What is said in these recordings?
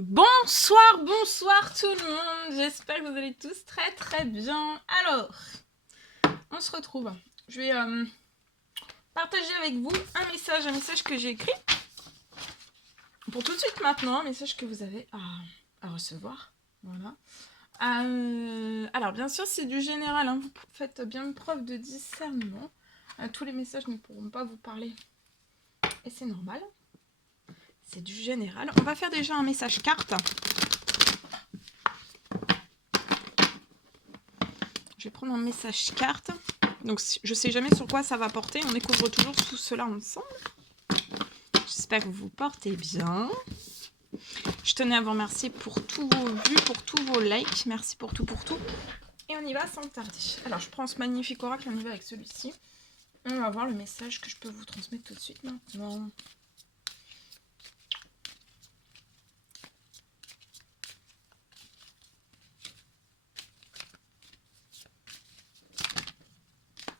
Bonsoir, bonsoir tout le monde. J'espère que vous allez tous très très bien. Alors, on se retrouve. Je vais partager avec vous un message que j'ai écrit. Pour tout de suite maintenant, un message que vous avez à recevoir. Voilà. Alors, bien sûr, c'est du général. Hein. Vous faites bien preuve de discernement. Tous les messages ne pourront pas vous parler. Et c'est normal. C'est du général. On va faire déjà un message carte. Je vais prendre un message carte. Donc je sais jamais sur quoi ça va porter. On découvre toujours tout cela ensemble. J'espère que vous vous portez bien. Je tenais à vous remercier pour tous vos vues, pour tous vos likes. Merci pour tout, pour tout. Et on y va sans tarder. Alors je prends ce magnifique oracle, on y va avec celui-ci. On va voir le message que je peux vous transmettre tout de suite maintenant.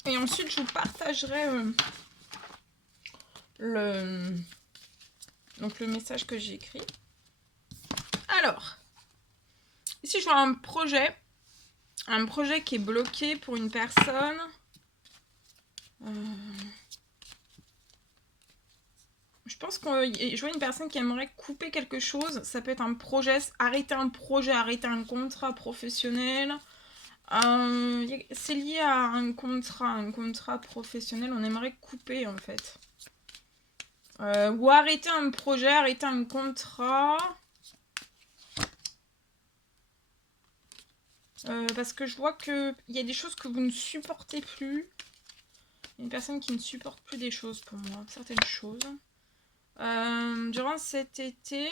Et ensuite je vous partagerai le message que j'ai écrit. Alors, ici je vois un projet qui est bloqué pour une personne. Je pense que je vois une personne qui aimerait couper quelque chose. Ça peut être un projet, arrêter un contrat professionnel. C'est lié à un contrat professionnel. On aimerait couper en fait. Ou arrêter un projet, arrêter un contrat. Parce que je vois qu'il y a des choses que vous ne supportez plus. Il y a une personne qui ne supporte plus des choses pour moi, certaines choses. Durant cet été,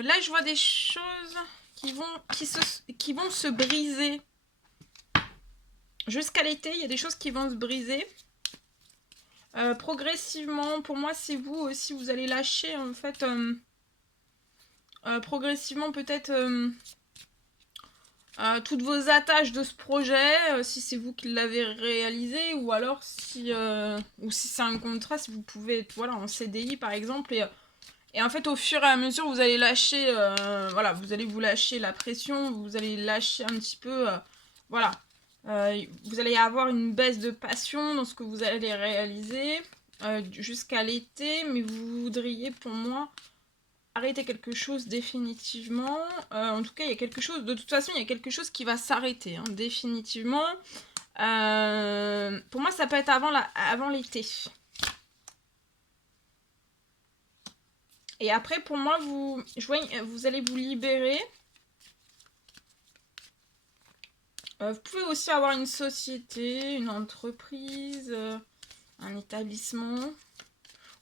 là je vois des choses qui vont se briser. Jusqu'à l'été, il y a des choses qui vont se briser. Progressivement, pour moi, c'est vous aussi, vous allez lâcher en fait progressivement peut-être toutes vos attaches de ce projet, si c'est vous qui l'avez réalisé, ou alors si c'est un contrat, si vous pouvez être voilà, en CDI par exemple, et en fait au fur et à mesure vous allez lâcher, voilà, vous allez vous lâcher la pression, vous allez lâcher un petit peu, voilà, vous allez avoir une baisse de passion dans ce que vous allez réaliser jusqu'à l'été, mais vous voudriez pour moi arrêter quelque chose définitivement. En tout cas, il y a quelque chose, de toute façon, il y a quelque chose qui va s'arrêter, hein, définitivement. Pour moi, ça peut être avant l'été. Et après, pour moi, vous allez vous libérer. Vous pouvez aussi avoir une société, une entreprise, un établissement.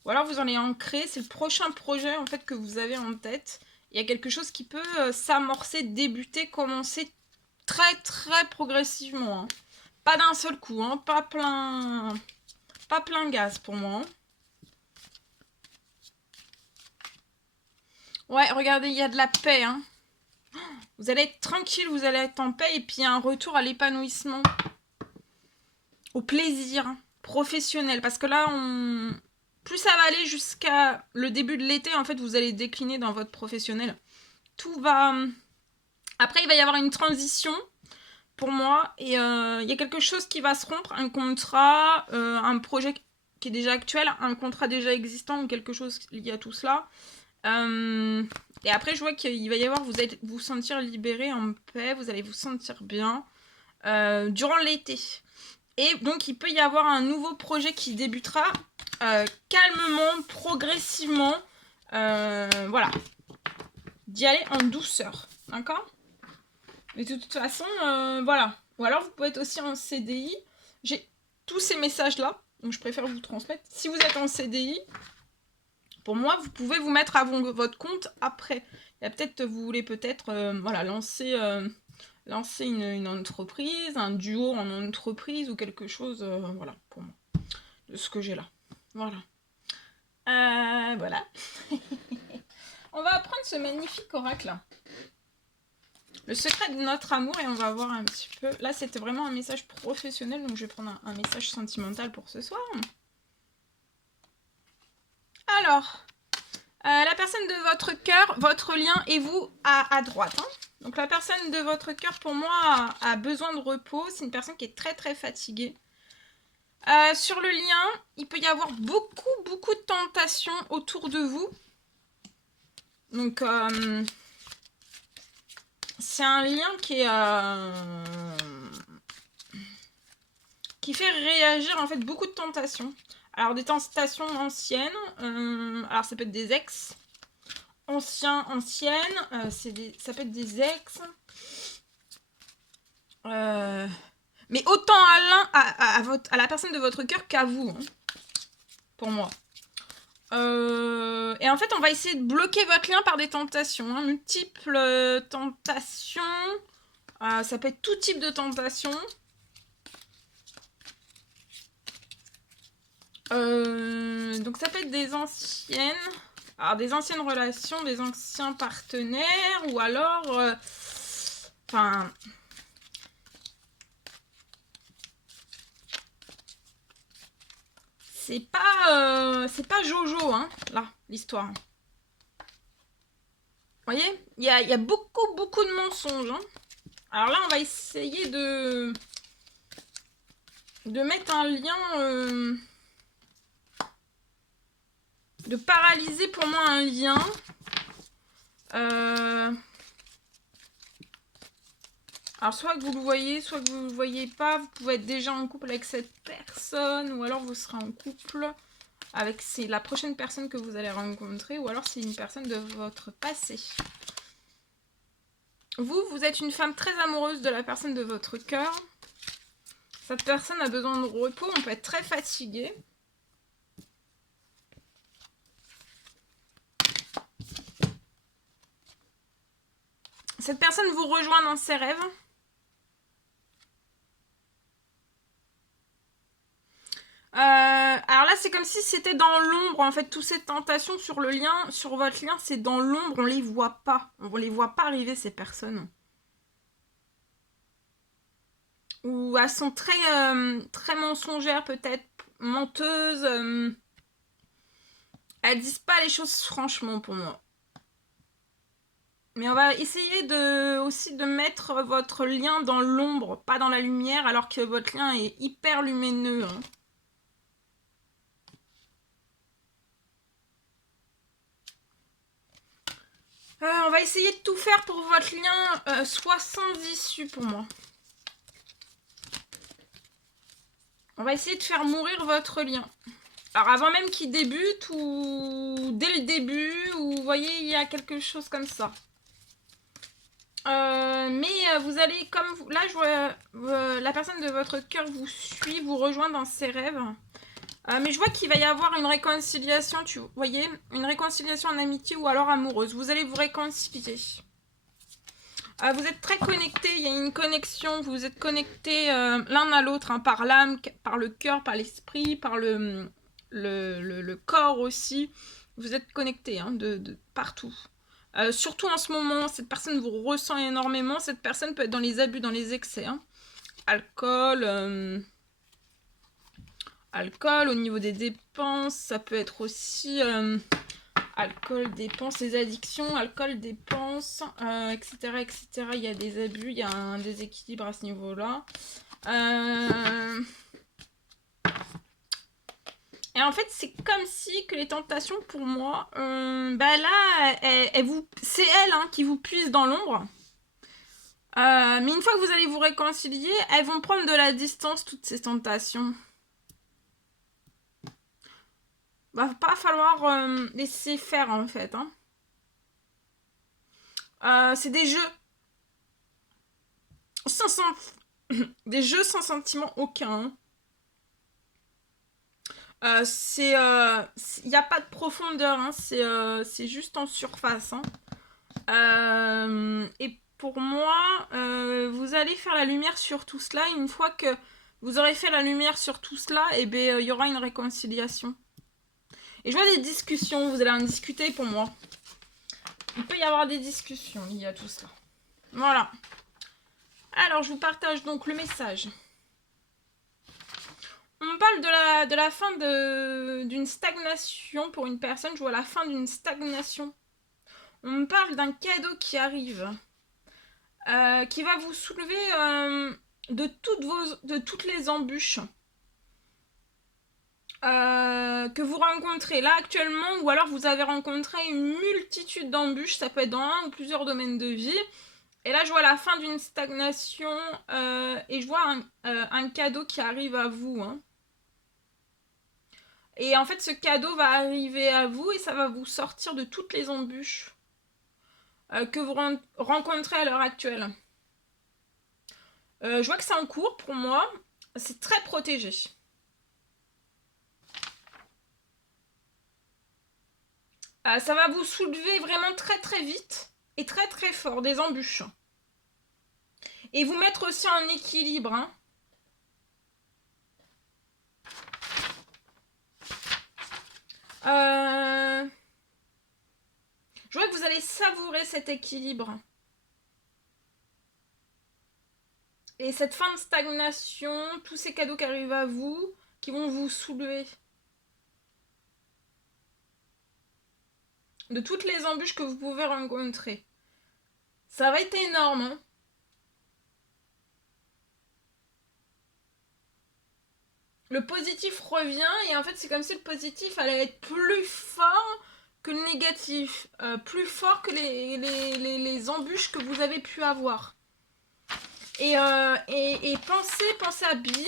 Ou alors vous en allez en créer, c'est le prochain projet en fait que vous avez en tête. Il y a quelque chose qui peut s'amorcer, débuter, commencer très très progressivement. Hein. Pas d'un seul coup, hein. Pas plein gaz pour moi. Hein. Ouais, regardez, il y a de la paix. Hein. Vous allez être tranquille, vous allez être en paix et puis il y a un retour à l'épanouissement, au plaisir professionnel. Parce que là, plus ça va aller jusqu'à le début de l'été, en fait, vous allez décliner dans votre professionnel. Tout va... Après, il va y avoir une transition pour moi et il y a quelque chose qui va se rompre, un contrat, un projet qui est déjà actuel, un contrat déjà existant ou quelque chose lié à tout cela. Et après, je vois qu'il va y avoir, vous allez vous sentir libéré, en paix, vous allez vous sentir bien durant l'été. Et donc, il peut y avoir un nouveau projet qui débutera calmement, progressivement. Voilà. D'y aller en douceur. D'accord ? Mais de toute façon, voilà. Ou alors, vous pouvez être aussi en CDI. J'ai tous ces messages-là, donc je préfère vous transmettre. Si vous êtes en CDI, pour moi, vous pouvez vous mettre à votre compte après. Il y a peut-être, vous voulez peut-être voilà, lancer une entreprise, un duo en entreprise ou quelque chose, voilà, pour moi, de ce que j'ai là. Voilà. Voilà. On va apprendre ce magnifique oracle. Le secret de notre amour, et on va voir un petit peu. Là, c'était vraiment un message professionnel, donc je vais prendre un message sentimental pour ce soir. Alors, la personne de votre cœur, votre lien et vous à droite. Hein. Donc la personne de votre cœur, pour moi, a besoin de repos. C'est une personne qui est très très fatiguée. Sur le lien, il peut y avoir beaucoup de tentations autour de vous. Donc, c'est un lien qui fait réagir en fait beaucoup de tentations. Alors, des tentations anciennes, alors ça peut être des ex, anciennes, ça peut être des ex. Mais autant à la personne de votre cœur qu'à vous, hein, pour moi. Et en fait, on va essayer de bloquer votre lien par des tentations. Hein, multiples tentations. Ça peut être tout type de tentations. Donc ça peut être des anciennes. Alors des anciennes relations, des anciens partenaires. Ou alors... Enfin... c'est pas Jojo, hein, là, l'histoire. Vous voyez, il y a beaucoup de mensonges. Hein. Alors là, on va essayer de mettre un lien... de paralyser pour moi un lien. Alors soit que vous le voyez, soit que vous ne le voyez pas. Vous pouvez être déjà en couple avec cette personne. Ou alors vous serez en couple avec la prochaine personne que vous allez rencontrer. Ou alors c'est une personne de votre passé. Vous êtes une femme très amoureuse de la personne de votre cœur. Cette personne a besoin de repos. On peut être très fatigué. Cette personne vous rejoint dans ses rêves. Alors là, c'est comme si c'était dans l'ombre. En fait, toutes ces tentations sur le lien, sur votre lien, c'est dans l'ombre. On les voit pas. On les voit pas arriver, ces personnes. Ou elles sont très mensongères, peut-être menteuses. Elles disent pas les choses franchement pour moi. Mais on va essayer aussi de mettre votre lien dans l'ombre, pas dans la lumière, alors que votre lien est hyper lumineux. Hein. On va essayer de tout faire pour que votre lien soit sans issue pour moi. On va essayer de faire mourir votre lien. Alors avant même qu'il débute ou dès le début, ou vous voyez, il y a quelque chose comme ça. Mais vous allez, comme vous, là, je vois la personne de votre cœur vous suit, vous rejoint dans ses rêves. Mais je vois qu'il va y avoir une réconciliation, tu voyez, une réconciliation en amitié ou alors amoureuse. Vous allez vous réconcilier. Vous êtes très connectés, il y a une connexion, vous êtes connectés l'un à l'autre, hein, par l'âme, par le cœur, par l'esprit, par le corps aussi. Vous êtes connectés hein, de partout. Surtout en ce moment, cette personne vous ressent énormément. Cette personne peut être dans les abus, dans les excès. Hein. Alcool, au niveau des dépenses, ça peut être aussi alcool, dépenses, les addictions, alcool, dépenses, etc., etc. Il y a des abus, il y a un déséquilibre à ce niveau-là. Et en fait, c'est comme si que les tentations, pour moi, bah là, c'est elles hein, qui vous puisent dans l'ombre. Mais une fois que vous allez vous réconcilier, elles vont prendre de la distance, toutes ces tentations. Va pas falloir laisser faire, en fait. Hein. C'est des jeux. Des jeux sans sentiment aucun. Il n'y a pas de profondeur, hein, c'est juste en surface. Hein. Et pour moi, vous allez faire la lumière sur tout cela. Et une fois que vous aurez fait la lumière sur tout cela, et ben, y aura une réconciliation. Et je vois des discussions, vous allez en discuter pour moi. Il peut y avoir des discussions liées à tout cela. Voilà. Alors, je vous partage donc le message. On parle de la fin d'une stagnation pour une personne. Je vois la fin d'une stagnation. On me parle d'un cadeau qui arrive. Qui va vous soulever de toutes les embûches que vous rencontrez là actuellement, ou alors vous avez rencontré une multitude d'embûches, ça peut être dans un ou plusieurs domaines de vie. Et là, je vois la fin d'une stagnation et je vois un cadeau qui arrive à vous. Hein. Et en fait, ce cadeau va arriver à vous et ça va vous sortir de toutes les embûches que vous rencontrez à l'heure actuelle. Je vois que c'est en cours pour moi. C'est très protégé. Ça va vous soulever vraiment très très vite et très très fort des embûches. Et vous mettre aussi en équilibre. Hein. Je vois que vous allez savourer cet équilibre. Et cette fin de stagnation, tous ces cadeaux qui arrivent à vous, qui vont vous soulever. De toutes les embûches que vous pouvez rencontrer. Ça va être énorme. Hein. Le positif revient et en fait c'est comme si le positif allait être plus fort que le négatif. Plus fort que les embûches que vous avez pu avoir. Et pensez à bien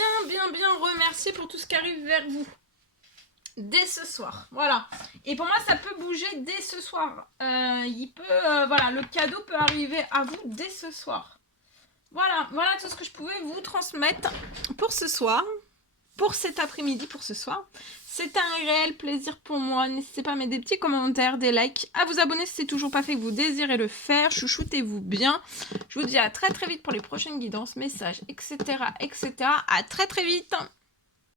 remercier pour tout ce qui arrive vers vous. Dès ce soir, voilà. Et pour moi, ça peut bouger dès ce soir. Voilà, le cadeau peut arriver à vous dès ce soir. Voilà tout ce que je pouvais vous transmettre pour ce soir. Pour cet après-midi, pour ce soir. C'est un réel plaisir pour moi. N'hésitez pas à mettre des petits commentaires, des likes, à vous abonner si c'est toujours pas fait que vous désirez le faire. Chouchoutez-vous bien. Je vous dis à très très vite pour les prochaines guidances, messages, etc. À très très vite.